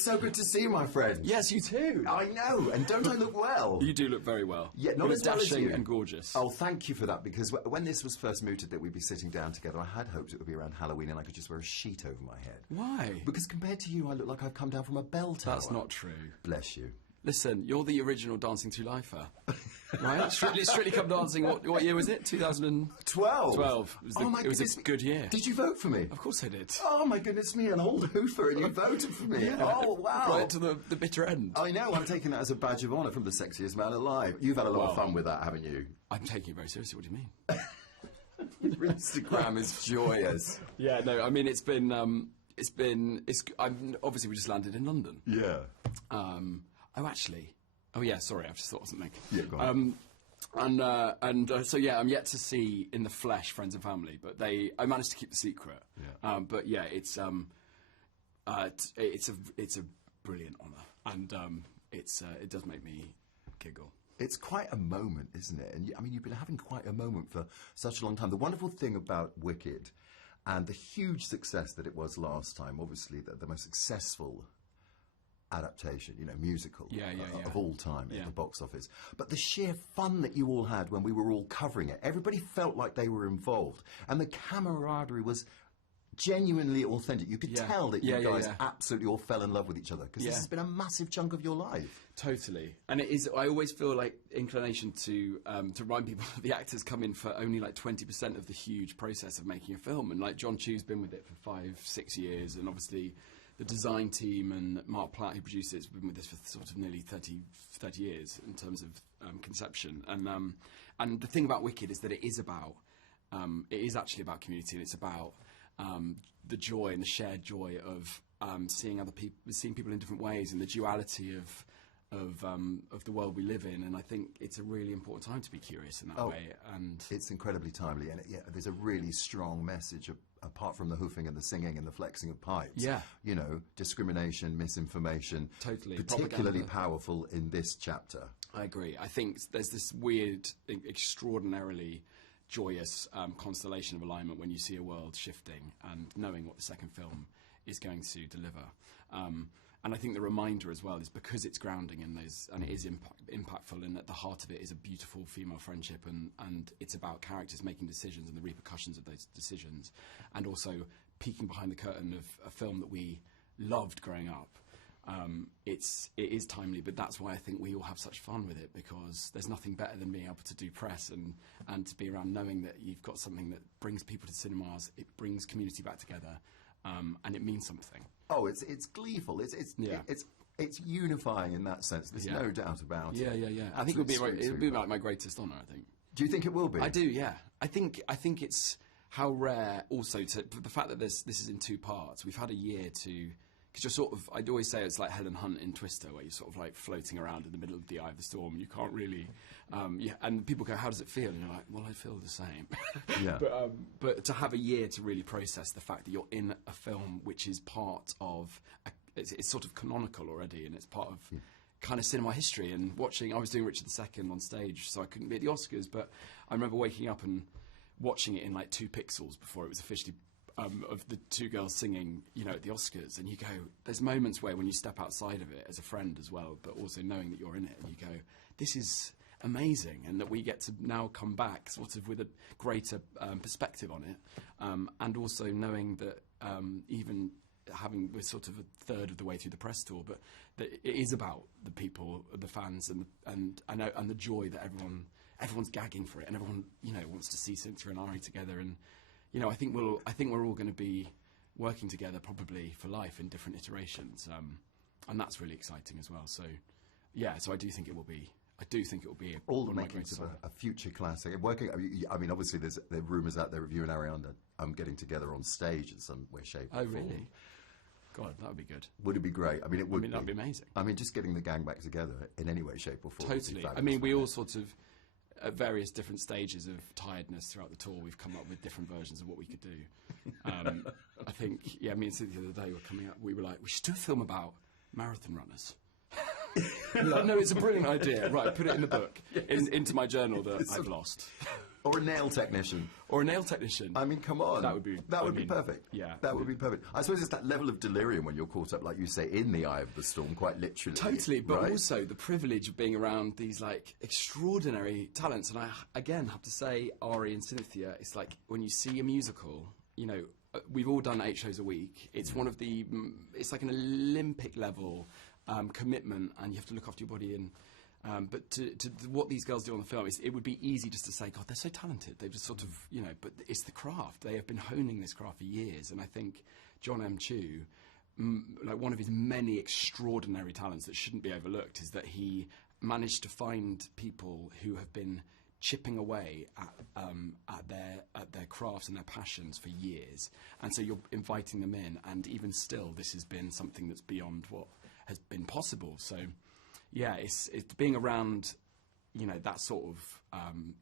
It's so good to see you, my friend. Yes, you too. I know, and don't I look well? You do look very well. Yeah, not as well as dashing you. and gorgeous. Oh, thank you for that, because when this was first mooted that we'd be sitting down together, I had hoped it would be around Halloween and I could just wear a sheet over my head. Why? Because compared to you, I look like I've come down from a bell tower. That's not true. Bless you. Listen, you're the original Dancing Through Lifer, right? Strictly Come Dancing, what year was it? 2012. 12. It was a good year. Did you vote for me? Of course I did. Oh, my goodness me, an old hoofer, and you voted for me. Oh, wow. Right to the bitter end. I know, I'm taking that as a badge of honour from the sexiest man alive. You've had a lot of fun with that, haven't you? I'm taking it very seriously, what do you mean? Your Instagram is joyous. Yeah, no, I mean, obviously we just landed in London. Yeah. Oh yeah, sorry, I've just thought of something. Yeah, go on. So yeah, I'm yet to see in the flesh friends and family, but I managed to keep the secret. Yeah. But yeah, it's a brilliant honour, and it does make me giggle. It's quite a moment, isn't it? And I mean, you've been having quite a moment for such a long time. The wonderful thing about Wicked, and the huge success that it was last time, obviously the most successful adaptation, musical of all time in the box office. But the sheer fun that you all had when we were all covering it, everybody felt like they were involved, and the camaraderie was genuinely authentic. You could tell that you guys absolutely all fell in love with each other, because this has been a massive chunk of your life. Totally. And it is, I always feel like inclination to remind people that the actors come in for only like 20% of the huge process of making a film. And like John Chu's been with it for 5-6 years, and obviously the design team and Mark Platt, who produced it, has been with this for sort of nearly 30 years in terms of conception. And the thing about Wicked is that it is actually about community, and it's about the joy and the shared joy of seeing people in different ways, and the duality of the world we live in. And I think it's a really important time to be curious in that way. And it's incredibly timely, and there's a really strong message apart from the hoofing and the singing and the flexing of pipes. Yeah. Discrimination, misinformation. Totally. Particularly Propaganda. powerful in this chapter. I agree. I think there's this weird, extraordinarily joyous constellation of alignment when you see a world shifting and knowing what the second film is going to deliver. And I think the reminder as well is because it's grounding and it is impactful, and at the heart of it is a beautiful female friendship, and it's about characters making decisions and the repercussions of those decisions, and also peeking behind the curtain of a film that we loved growing up. It is timely, but that's why I think we all have such fun with it, because there's nothing better than being able to do press and to be around knowing that you've got something that brings people to cinemas, it brings community back together, and it means something. Oh, it's gleeful. It's unifying in that sense. There's no doubt about it. Yeah. I think it would be like my greatest honour, I think. Do you think it will be? I do, yeah. I think it's how rare also the fact that this is in 2 parts. We've had a year to... Because you're sort of, I'd always say it's like Helen Hunt in Twister, where you're sort of like floating around in the middle of the eye of the storm, and you can't really, and people go, how does it feel? And you're like, well, I feel the same. Yeah. But to have a year to really process the fact that you're in a film which is part of, it's sort of canonical already, and it's part of kind of cinema history. And I was doing Richard II on stage, so I couldn't be at the Oscars, but I remember waking up and watching it in like 2 pixels before it was officially of the 2 girls singing, at the Oscars, and you go, there's moments where when you step outside of it as a friend as well, but also knowing that you're in it, and you go, this is amazing, and that we get to now come back sort of with a greater perspective on it, and also knowing that even we're sort of a third of the way through the press tour, but that it is about the people, the fans, and the joy that everyone's gagging for it, and everyone wants to see Cynthia and Ari together. And I think we're all going to be working together probably for life in different iterations, and that's really exciting as well. So, so I do think it will be. All the makings of a future classic. I mean, obviously, there are rumours out there of you and Ariana getting together on stage in some way, shape, or form. Oh, really? God, that would be good. Would it be great? I mean, that'd be amazing. I mean, just getting the gang back together in any way, shape, or form. Totally. I mean, we all sort of, at various different stages of tiredness throughout the tour, we've come up with different versions of what we could do. I think, me and Cynthia the other day were coming up, we were like, we should do a film about marathon runners. Like, no, it's a brilliant idea. Right, put it in the book, into my journal that I've lost. Or a nail technician. Or a nail technician. I mean, come on. That would be perfect. Yeah. That would be perfect. I suppose it's that level of delirium when you're caught up, like you say, in the eye of the storm, quite literally. Totally, but right? also the privilege of being around these, like, extraordinary talents. And I, again, have to say, Ari and Cynthia, it's like when you see a musical, you know, we've all done 8 shows a week. It's one of the, it's like an Olympic level commitment, and you have to look after your body. And but to what these girls do on the film, it would be easy just to say, God, they're so talented. They've just sort of, you know, but it's the craft. They have been honing this craft for years. And I think John M. Chu, like one of his many extraordinary talents that shouldn't be overlooked, is that he managed to find people who have been chipping away at their crafts and their passions for years, and so you're inviting them in, and even still, this has been something that's beyond what has been possible. So, yeah, it's being around, you know, that sort of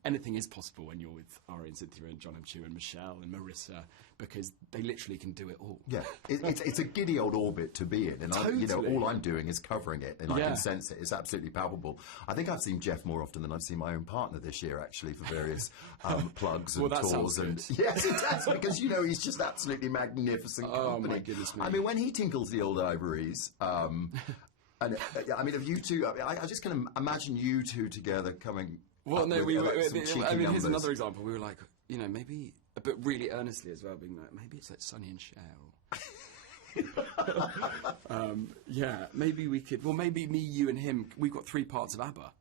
anything is possible when you're with Ari and Cynthia and John M. Chu and Michelle and Marissa, because they literally can do it all. Yeah, it's a giddy old orbit to be in, and Totally. you know, all I'm doing is covering it, and I Yeah. can sense it. It's absolutely palpable. I think I've seen Jeff more often than I've seen my own partner this year, actually, for various plugs and Well, that tours. sounds And good. yes, it does, because you know he's just absolutely magnificent Oh, company. my goodness me. I mean, when he tinkles the old ivories. And I mean, if you two, I just can imagine you two together coming. Well, up no, with, we were. like, some cheeky I mean, here's numbers. another example. We were like, you know, maybe, but really earnestly as well, being like, maybe it's like Sonny and Cher. Yeah, maybe we could. Well, maybe me, you, and him. We've got 3 parts of ABBA.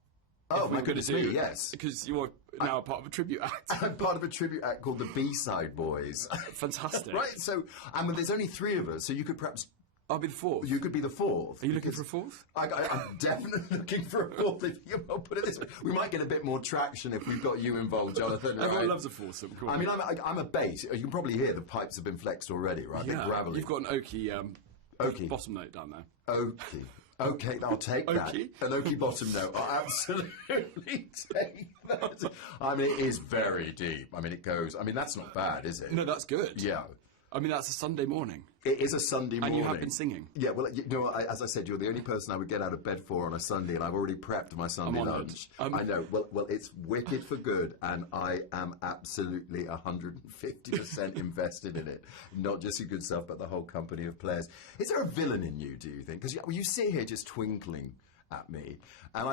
Oh, my could goodness me, yes. Because you're now a part of a tribute act. I'm part of a tribute act called the B-Side Boys. Fantastic. Right, so, and there's only 3 of us, so you could perhaps. I'll be the 4th. You could be the 4th. Are you looking for a 4th? I'm definitely looking for a 4th. If you will put it this way, we might get a bit more traction if we've got you involved, Jonathan. Everyone right? loves a foursome. Cool. I mean, I'm a bass. You can probably hear the pipes have been flexed already, right? They're gravelly. You've got an oaky bottom note down there. Oaky. Okay, I'll take that. Oaky? An oaky bottom note. I'll absolutely take that. I mean, it is very deep. I mean, it goes. I mean, that's not bad, is it? No, that's good. Yeah. I mean, that's a Sunday morning. It is a Sunday morning. And you have been singing. Yeah, well, you know, as I said, you're the only person I would get out of bed for on a Sunday, and I've already prepped my Sunday lunch. I know. Well, it's wicked for good, and I am absolutely 150% invested in it. Not just your good self, but the whole company of players. Is there a villain in you, do you think? Because you sit here just twinkling at me, and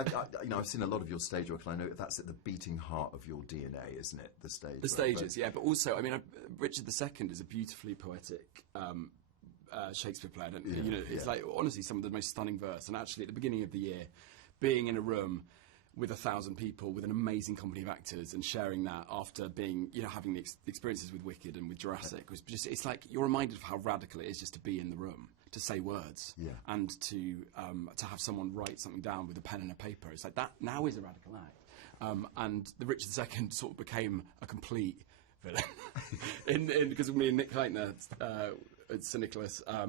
I've seen a lot of your stage work, and I know that's at the beating heart of your DNA, isn't it? The stage. The stages, yeah, but also, I mean, Richard II is a beautifully poetic Shakespeare play. You know, it's like honestly some of the most stunning verse. And actually, at the beginning of the year, being in a room with 1,000 people, with an amazing company of actors, and sharing that after being, you know, having the experiences with Wicked and with Jurassic was just—it's like you're reminded of how radical it is just to be in the room, to say words, and to have someone write something down with a pen and a paper. It's like that now is a radical act. And the Richard II sort of became a complete villain, because me and Nick Heitner at St Nicholas. I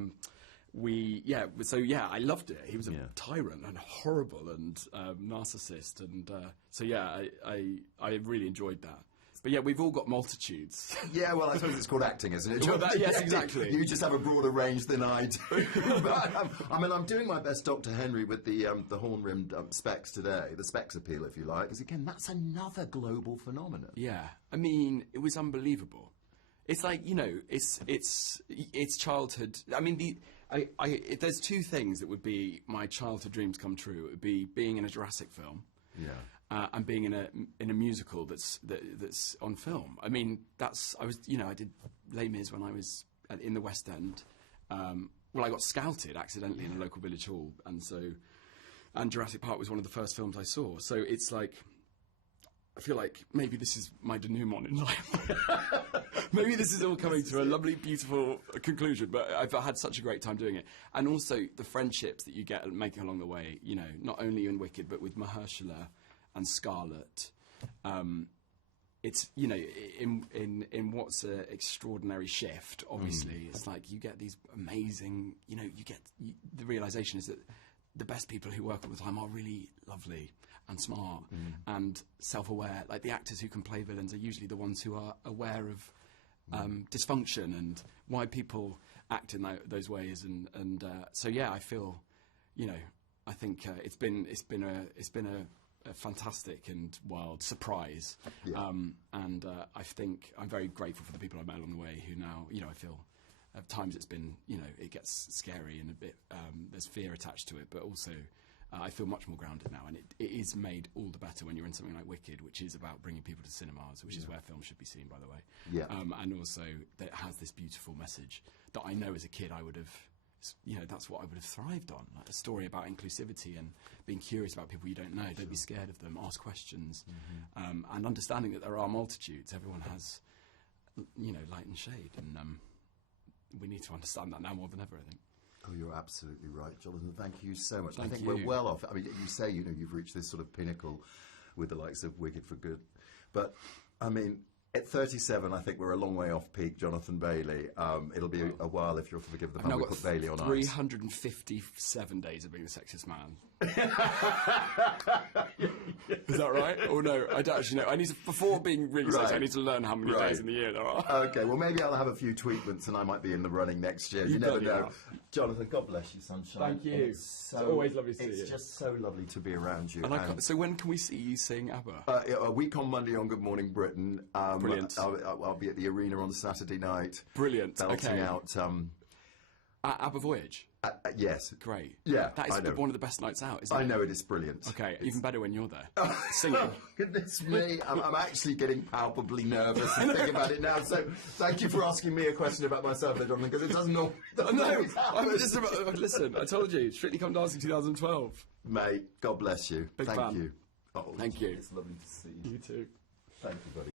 loved it. He was a tyrant and horrible and narcissist, and I really enjoyed that. But yeah, we've all got multitudes. Yeah, well, I suppose it's called acting, isn't it? Well, yes, exactly. You just have a broader range than I do. But, I mean, I'm doing my best, Dr. Henry, with the horn-rimmed specs today, the specs appeal, if you like, because again, that's another global phenomenon. Yeah, I mean, it was unbelievable. It's like, you know, it's childhood. I mean, there's 2 things that would be my childhood dreams come true. It would be being in a Jurassic film. Yeah. And being in a musical that's on film. I mean, I did Les Mis when I was in the West End. I got scouted accidentally in a local village hall, and Jurassic Park was one of the first films I saw. So it's like, I feel like maybe this is my denouement in life. Maybe this is all coming to a lovely, beautiful conclusion, but I've had such a great time doing it. And also the friendships that you get making along the way, you know, not only in Wicked, but with Mahershala and Scarlett. It's, you know, in what's an extraordinary shift, obviously, it's like you get these amazing, you know, the realisation is that the best people who work all the time are really lovely and smart and self-aware. Like the actors who can play villains are usually the ones who are aware of dysfunction and why people act in those ways. So yeah, I feel, you know, I think it's been a fantastic and wild surprise. Yeah. And I think I'm very grateful for the people I met along the way who now, I feel at times it's been, it gets scary and a bit, there's fear attached to it, but also I feel much more grounded now. And it is made all the better when you're in something like Wicked, which is about bringing people to cinemas, which is where film should be seen, by the way. Yeah. And also that it has this beautiful message that I know as a kid I would have, that's what I would have thrived on. Like a story about inclusivity and being curious about people you don't know. Don't be scared of them. Ask questions. And understanding that there are multitudes. Everyone has, light and shade. And we need to understand that now more than ever, I think. Oh, you're absolutely right, Jonathan. Thank you so much. Thank I think you. we're well off. I mean, you say, you've reached this sort of pinnacle with the likes of Wicked for Good. But, I mean, at 37, I think we're a long way off peak Jonathan Bailey. It'll be a while if you'll forgive the pun we put Bailey on ice. 357 days of being the sexiest man. Is that right? Or no, I don't actually know. I need to, before being really sexy, I need to learn how many days in the year there are. Okay, well, maybe I'll have a few tweetments and I might be in the running next year. You never know. Jonathan, God bless you, sunshine. Thank you. It's always lovely to see you. It's just so lovely to be around you. And so when can we see you sing ABBA? A week on Monday on Good Morning Britain. Brilliant. I'll be at the arena on Saturday night. Brilliant. Belting out. ABBA Voyage? Yes. Great. Yeah, that is one of the best nights out, isn't it? I know, it is brilliant. Okay, even better when you're there, singing. Goodness me, I'm actually getting palpably nervous and thinking about it now. So thank you for asking me a question about myself, there, Jonathan, because it doesn't always I'm just about, listen, I told you, Strictly Come Dancing 2012. Mate, God bless you. Big Thank fan. you. Oh, Thank you. It's lovely to see you. You too. Thank you, buddy.